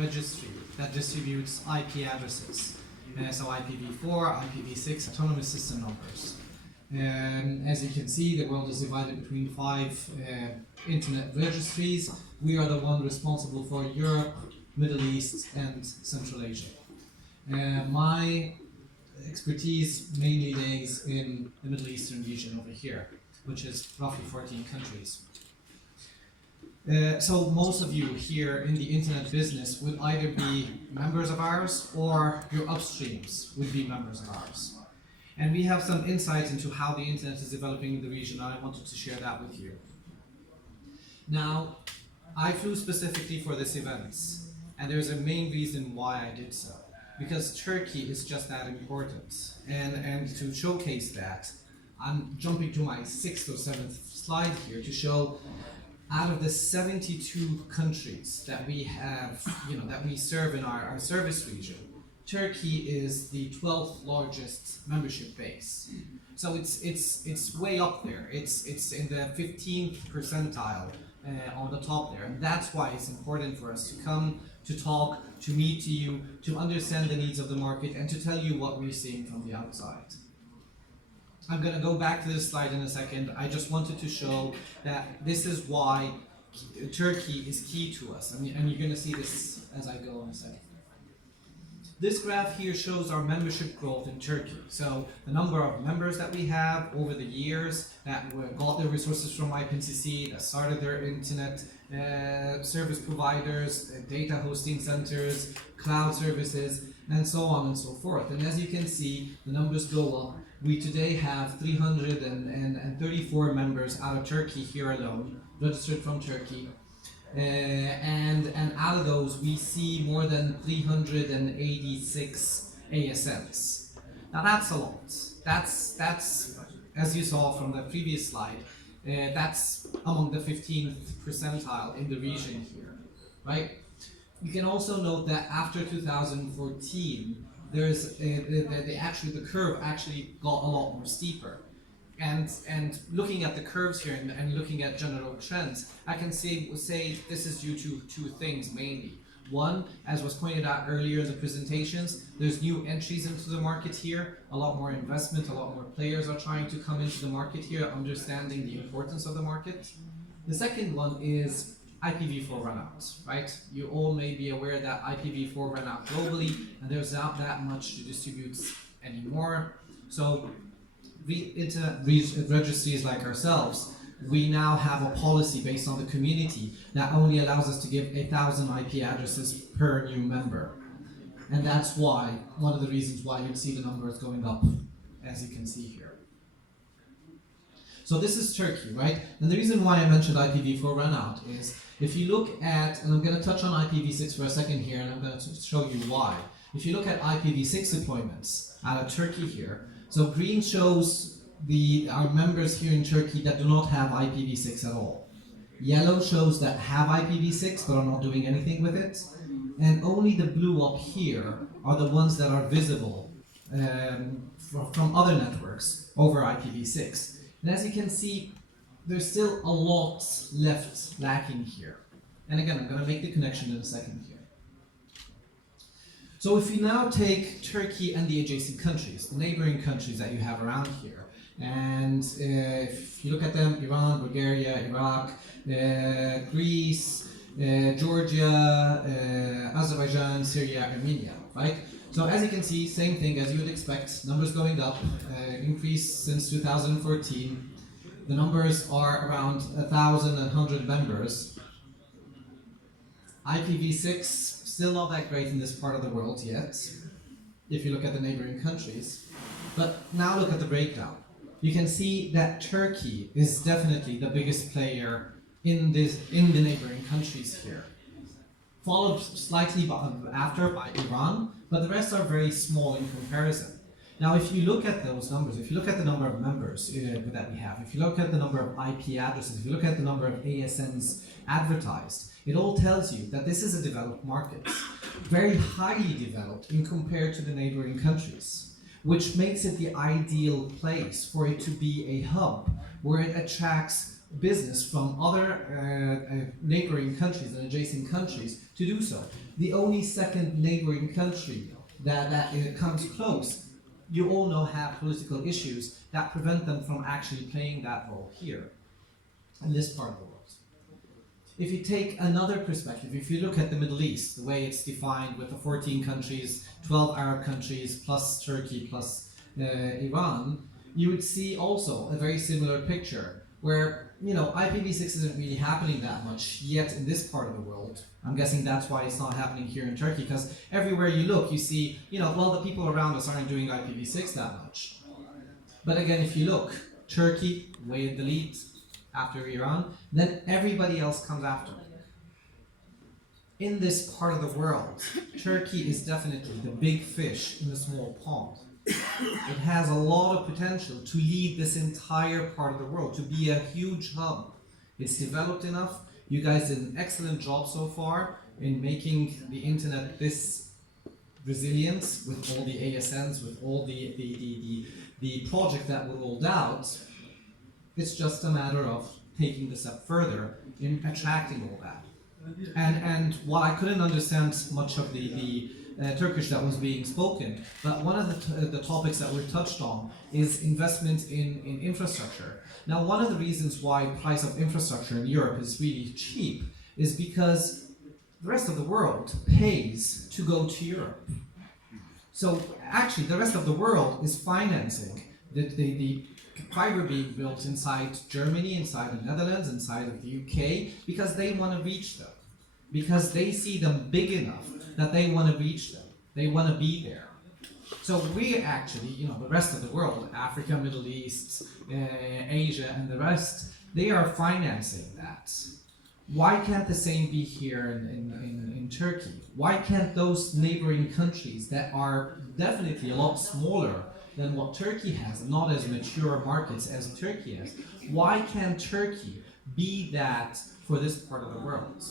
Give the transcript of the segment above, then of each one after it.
registry that distributes IP addresses. So Ipv4, Ipv6 autonomous system numbers. As you can see, the world is divided between 5 internet registries. We are the one responsible for Europe, Middle East, and Central Asia. My expertise mainly lays in the Middle Eastern region over here, which is roughly 14 countries. So most of you here in the internet business would either be members of ours or your upstreams would be members of ours. And we have some insights into how the internet is developing in the region, and I wanted to share that with you. Now, I flew specifically for this event, and there's a main reason why I did so. Because Turkey is just that important. And to showcase that, I'm jumping to my 6th or 7th slide here to show out of the 72 countries that we have, that we serve in our service region, Turkey is the 12th largest membership base. So it's way up there. It's in the 15th percentile on the top there. And that's why it's important for us to come, to talk, to meet you, to understand the needs of the market, and to tell you what we're seeing from the outside. I'm going to go back to this slide in a second. I just wanted to show that this is why Turkey is key to us. And you're going to see this as I go in a second. This graph here shows our membership growth in Turkey. So the number of members that we have over the years that got their resources from IPNCC, that started their internet service providers, data hosting centers, cloud services, and so on and so forth. And as you can see, the numbers go up. We today have 334 members out of Turkey here alone, registered from Turkey. And out of those, we see more than 386 ASNs. Now that's a lot. That's as you saw from the previous slide, that's among the 15th percentile in the region here, right? You can also note that after 2014, there's the curve actually got a lot more steeper. And looking at the curves here and looking at general trends, I can say this is due to 2 things mainly. One, as was pointed out earlier in the presentations, there's new entries into the market here, a lot more investment, a lot more players are trying to come into the market here, understanding the importance of the market. The second one is Ipv4 Run Outs, right? You all may be aware that Ipv4 ran out globally, and there's not that much to distribute anymore. So internet registries like ourselves, we now have a policy based on the community that only allows us to give 1,000 IP addresses per new member. And that's why, one of the reasons why you see the numbers going up, as you can see here. So this is Turkey, right? And the reason why I mentioned Ipv4 Run Out is, if you look at, and I'm going to touch on Ipv6 for a second here, and I'm going to show you why. If you look at Ipv6 deployments out of Turkey here, so green shows our members here in Turkey that do not have Ipv6 at all. Yellow shows that have Ipv6 but are not doing anything with it. And only the blue up here are the ones that are visible from other networks over Ipv6. And as you can see, there's still a lot left lacking here. And again, I'm going to make the connection in a second here. So if you now take Turkey and the adjacent countries, the neighboring countries that you have around here, and if you look at them, Iran, Bulgaria, Iraq, Greece, Georgia, Azerbaijan, Syria, Armenia, right? So as you can see, same thing as you would expect, numbers going up, increase since 2014. The numbers are around 1,100 members. Ipv6, still not that great in this part of the world yet, if you look at the neighboring countries. But now look at the breakdown. You can see that Turkey is definitely the biggest player in the neighboring countries here. Followed slightly after by Iran, but the rest are very small in comparison. Now, if you look at those numbers, if you look at the number of members that we have, if you look at the number of IP addresses, if you look at the number of ASNs advertised, it all tells you that this is a developed market, very highly developed in compared to the neighboring countries, which makes it the ideal place for it to be a hub where it attracts business from other neighboring countries and adjacent countries to do so. The only second neighboring country that comes close, you all know, have political issues that prevent them from actually playing that role here, in this part of the world. If you take another perspective, if you look at the Middle East, the way it's defined with the 14 countries, 12 Arab countries, plus Turkey, plus Iran, you would see also a very similar picture, where, you know, IPv6 isn't really happening that much yet in this part of the world. I'm guessing that's why it's not happening here in Turkey, because everywhere you look, you see, you know, well, the people around us aren't doing IPv6 that much. But again, if you look, Turkey, way in the lead after Iran, then everybody else comes after. In this part of the world, Turkey is definitely the big fish in a small pond. It has a lot of potential to lead this entire part of the world, to be a huge hub. It's developed enough. You guys did an excellent job so far in making the internet this resilient, with all the ASNs, with all the project that were rolled out. It's just a matter of taking the step further in attracting all that. And while I couldn't understand much of the Turkish that was being spoken, but one of the topics that were touched on is investment in infrastructure. Now, one of the reasons why the price of infrastructure in Europe is really cheap is because the rest of the world pays to go to Europe. So actually, the rest of the world is financing the fiber being built inside Germany, inside the Netherlands, inside of the UK, because they want to reach them. Because they see them big enough that they want to reach them. They want to be there. So we actually, you know, the rest of the world, Africa, Middle East, Asia, and the rest, they are financing that. Why can't the same be here in Turkey? Why can't those neighboring countries that are definitely a lot smaller than what Turkey has, not as mature markets as Turkey has, why can't Turkey be that for this part of the world?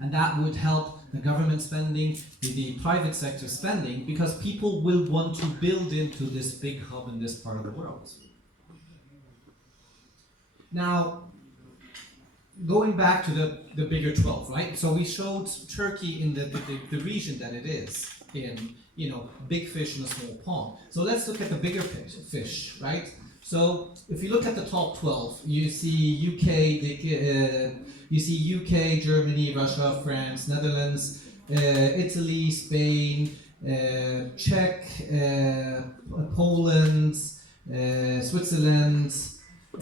And that would help the government spending, the private sector spending, because people will want to build into this big hub in this part of the world. Now, going back to the bigger 12, right? So we showed Turkey in the region that it is in, you know, big fish in a small pond. So let's look at the bigger fish, right? So if you look at the top 12, you see UK, Germany, Russia, France, Netherlands, Italy, Spain, Czech, Poland, Switzerland.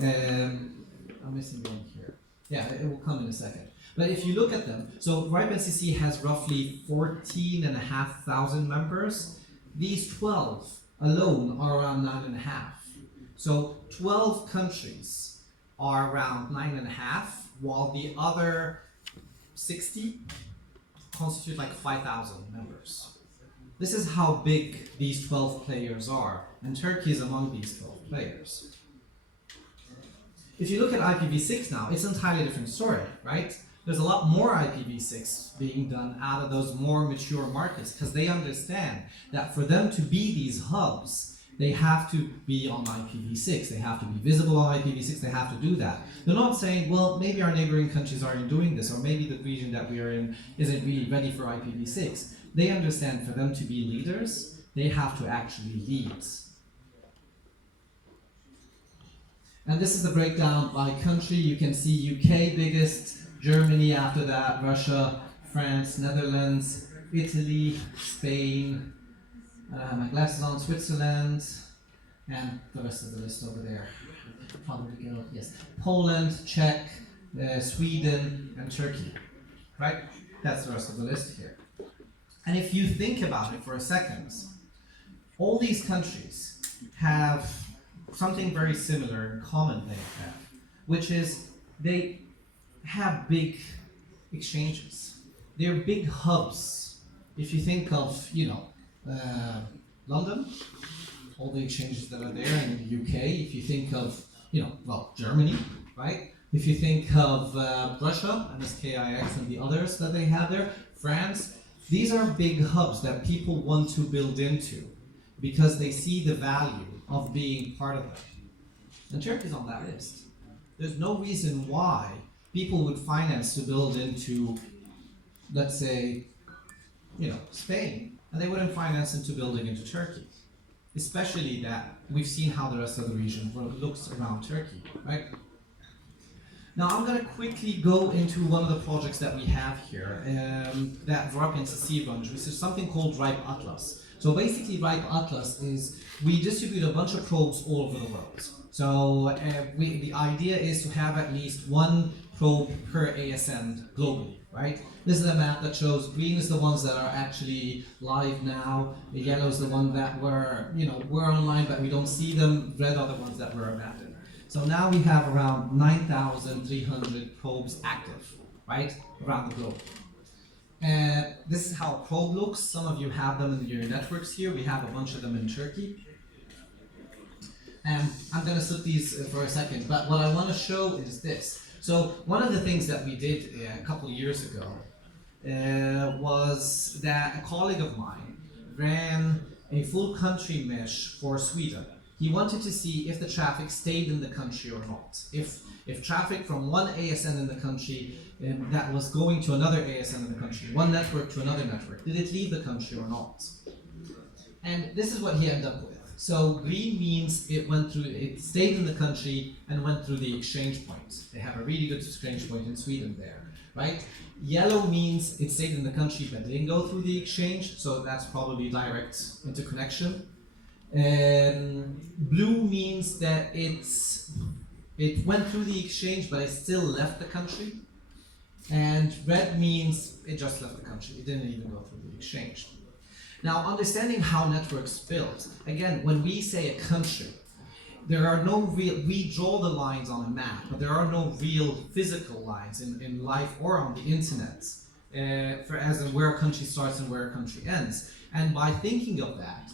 I'm missing one here. Yeah, it will come in a second. But if you look at them, so RIPE NCC has roughly 14,500 members. These 12 alone are around 9,500. So 12 countries are around 9,500, while the other 60 constitute like 5,000 members. This is how big these 12 players are, and Turkey is among these 12 players. If you look at IPv6 now, it's an entirely different story, right? There's a lot more IPv6 being done out of those more mature markets, because they understand that for them to be these hubs, they have to be on IPv6, they have to be visible on IPv6, they have to do that. They're not saying, well, maybe our neighboring countries aren't doing this, or maybe the region that we are in isn't really ready for IPv6. They understand for them to be leaders, they have to actually lead. And this is the breakdown by country. You can see UK biggest, Germany after that, Russia, France, Netherlands, Italy, Spain, my glasses on, Switzerland, and the rest of the list over there. Probably go, yes. Poland, Czech, Sweden, and Turkey. Right? That's the rest of the list here. And if you think about it for a second, all these countries have something very similar in common they have, which is they have big exchanges. They're big hubs. If you think of, you know, London, all the exchanges that are there in the UK. If you think of, you know, well, Germany, right? If you think of Russia, MSKIX and the others that they have there, France, these are big hubs that people want to build into because they see the value of being part of them. And Turkey's on that list. There's no reason why people would finance to build into, let's say, Spain, and they wouldn't finance into building into Turkey. Especially that we've seen how the rest of the region looks around Turkey, right? Now I'm going to quickly go into one of the projects that we have here that Varrock and CC runs, which is something called RIPE Atlas. So basically RIPE Atlas is we distribute a bunch of probes all over the world. So the idea is to have at least one probe per ASN globally, right? This is a map that shows green is the ones that are actually live now, the yellow is the one that were online but we don't see them, red are the ones that were abandoned. So now we have around 9,300 probes active, right, around the globe. This is how a probe looks. Some of you have them in your networks here. We have a bunch of them in Turkey. I'm going to slip these for a second, but what I want to show is this. So one of the things that we did a couple of years ago was that a colleague of mine ran a full country mesh for Sweden. He wanted to see if the traffic stayed in the country or not. If traffic from one ASN in the country that was going to another ASN in the country, one network to another network, did it leave the country or not? And this is what he ended up with. So green means it stayed in the country and went through the exchange point. They have a really good exchange point in Sweden there, right? Yellow means it stayed in the country but didn't go through the exchange, so that's probably direct interconnection. Blue means that it went through the exchange but it still left the country. And red means it just left the country, it didn't even go through the exchange. Now, understanding how networks build, again, when we say a country, there are no real, we draw the lines on a map, but there are no real physical lines in life or on the internet, as in where a country starts and where a country ends. And by thinking of that,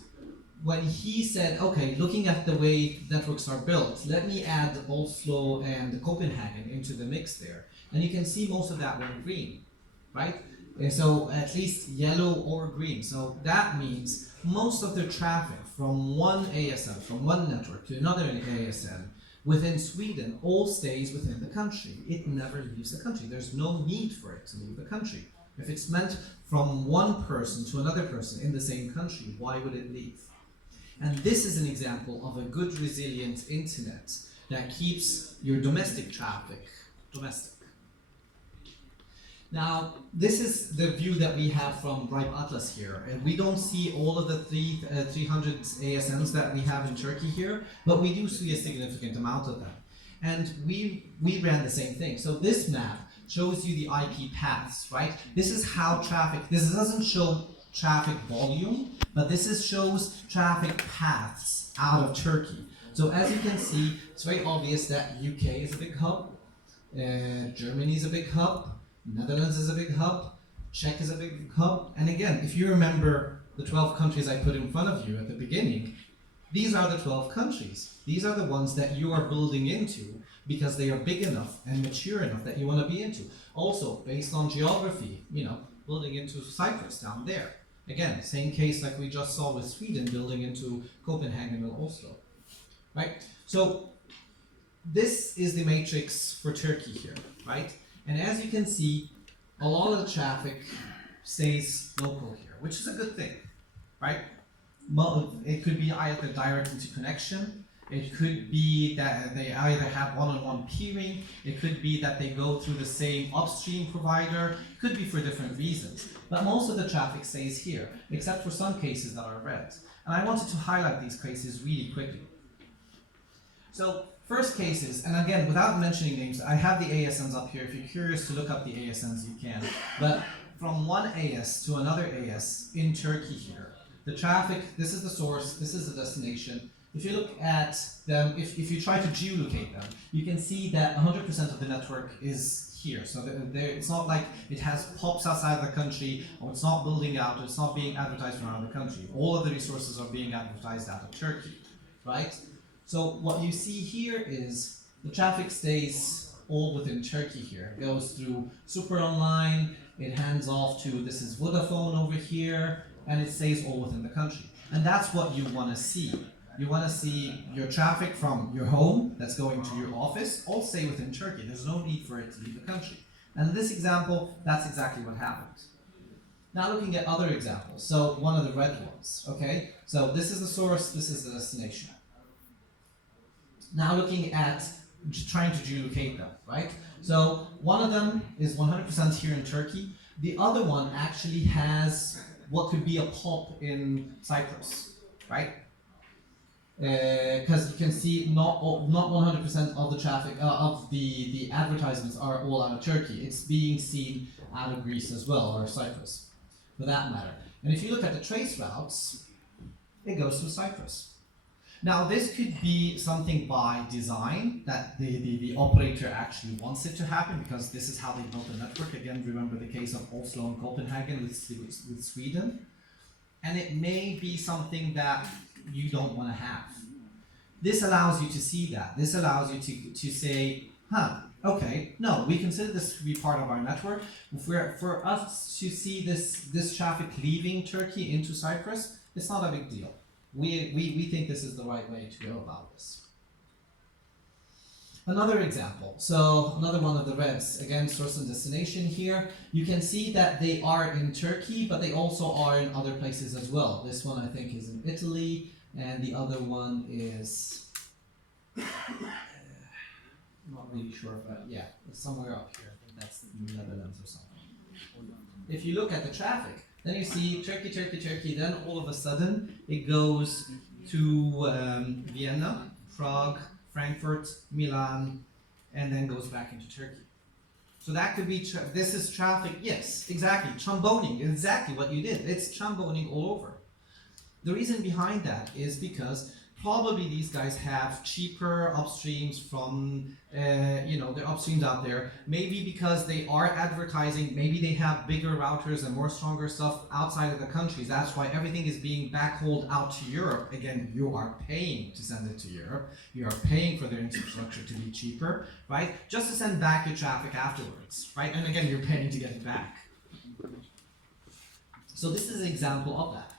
when he said, okay, looking at the way networks are built, let me add Oslo and Copenhagen into the mix there. And you can see most of that went green, right? And so at least yellow or green. So that means most of the traffic from one ASN, from one network to another ASN within Sweden all stays within the country. It never leaves the country. There's no need for it to leave the country. If it's meant from one person to another person in the same country, why would it leave? And this is an example of a good resilient internet that keeps your domestic traffic domestic. Now, this is the view that we have from RIPE Atlas here. And we don't see all of the 300 ASNs that we have in Turkey here, but we do see a significant amount of them. And we ran the same thing. So this map shows you the IP paths, right? This is how traffic, this doesn't show traffic volume, but this shows traffic paths out of Turkey. So as you can see, it's very obvious that UK is a big hub, Germany is a big hub, Netherlands is a big hub, Czech is a big hub, and again, if you remember the 12 countries I put in front of you at the beginning, these are the 12 countries. These are the ones that you are building into because they are big enough and mature enough that you want to be into. Also, based on geography, building into Cyprus down there. Again, same case like we just saw with Sweden, building into Copenhagen and Oslo, right? So this is the matrix for Turkey here, right? And as you can see, a lot of the traffic stays local here, which is a good thing, right? It could be either direct interconnection, it could be that they either have one-on-one peering, it could be that they go through the same upstream provider, it could be for different reasons. But most of the traffic stays here, except for some cases that are red. And I wanted to highlight these cases really quickly. So, first cases, and again, without mentioning names, I have the ASNs up here. If you're curious to look up the ASNs, you can. But from one AS to another AS in Turkey here, the traffic, this is the source, this is the destination. If you look at them, if you try to geolocate them, you can see that 100% of the network is here. So it's not like it has pops outside the country, or it's not building out, or it's not being advertised around the country. All of the resources are being advertised out of Turkey, right? So what you see here is the traffic stays all within Turkey here. It goes through Super Online, it hands off to, this is Vodafone over here, and it stays all within the country. And that's what you want to see. You want to see your traffic from your home that's going to your office all stay within Turkey. There's no need for it to leave the country. And in this example, that's exactly what happened. Now looking at other examples. So one of the red ones, okay? So this is the source, this is the destination. Now looking at trying to geolocate them, right? So one of them is 100% here in Turkey. The other one actually has what could be a pop in Cyprus, right? Because you can see not 100% of the traffic of the advertisements are all out of Turkey. It's being seen out of Greece as well, or Cyprus, for that matter. And if you look at the trace routes, it goes through Cyprus. Now this could be something by design that the operator actually wants it to happen because this is how they built the network. Again, remember the case of Oslo and Copenhagen with Sweden. And it may be something that you don't want to have. This allows you to see that. This allows you to say, okay, no, we consider this to be part of our network. For us to see this traffic leaving Turkey into Cyprus, it's not a big deal. We think this is the right way to go about this. Another example, so another one of the reds, again, source and destination here. You can see that they are in Turkey, but they also are in other places as well. This one I think is in Italy, and the other one is, not really sure, but yeah, it's somewhere up here. I think that's the Netherlands or something. If you look at the traffic, then you see Turkey, Turkey, Turkey, then all of a sudden it goes to Vienna, Prague, Frankfurt, Milan, and then goes back into Turkey. So that could be, this is traffic, yes, exactly, tromboning, exactly what you did. It's tromboning all over. The reason behind that is because probably these guys have cheaper upstreams from, their upstreams out there. Maybe because they are advertising, maybe they have bigger routers and more stronger stuff outside of the countries. That's why everything is being backhauled out to Europe. Again, you are paying to send it to Europe. You are paying for their infrastructure to be cheaper, right? Just to send back your traffic afterwards, right? And again, you're paying to get it back. So this is an example of that.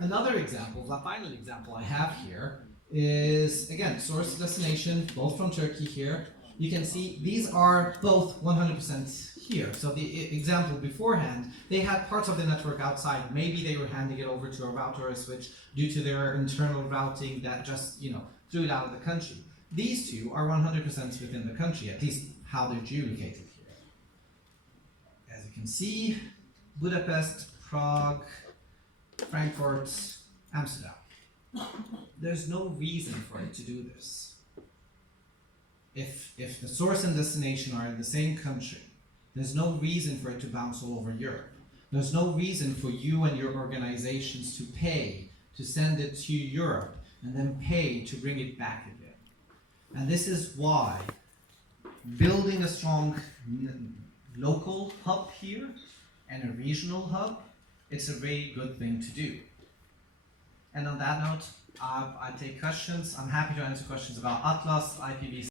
Another example, the final example I have here is, again, source destination, both from Turkey here. You can see these are both 100% here. So the example beforehand, they had parts of the network outside. Maybe they were handing it over to a router or a switch due to their internal routing that just, threw it out of the country. These two are 100% within the country, at least how they're geolocated here. As you can see, Budapest, Prague, Frankfurt, Amsterdam. There's no reason for it to do this. If the source and destination are in the same country, there's no reason for it to bounce all over Europe. There's no reason for you and your organizations to pay to send it to Europe and then pay to bring it back again. And this is why building a strong local hub here and a regional hub, it's a very good thing to do. And on that note, I take questions. I'm happy to answer questions about Atlas, IPv6.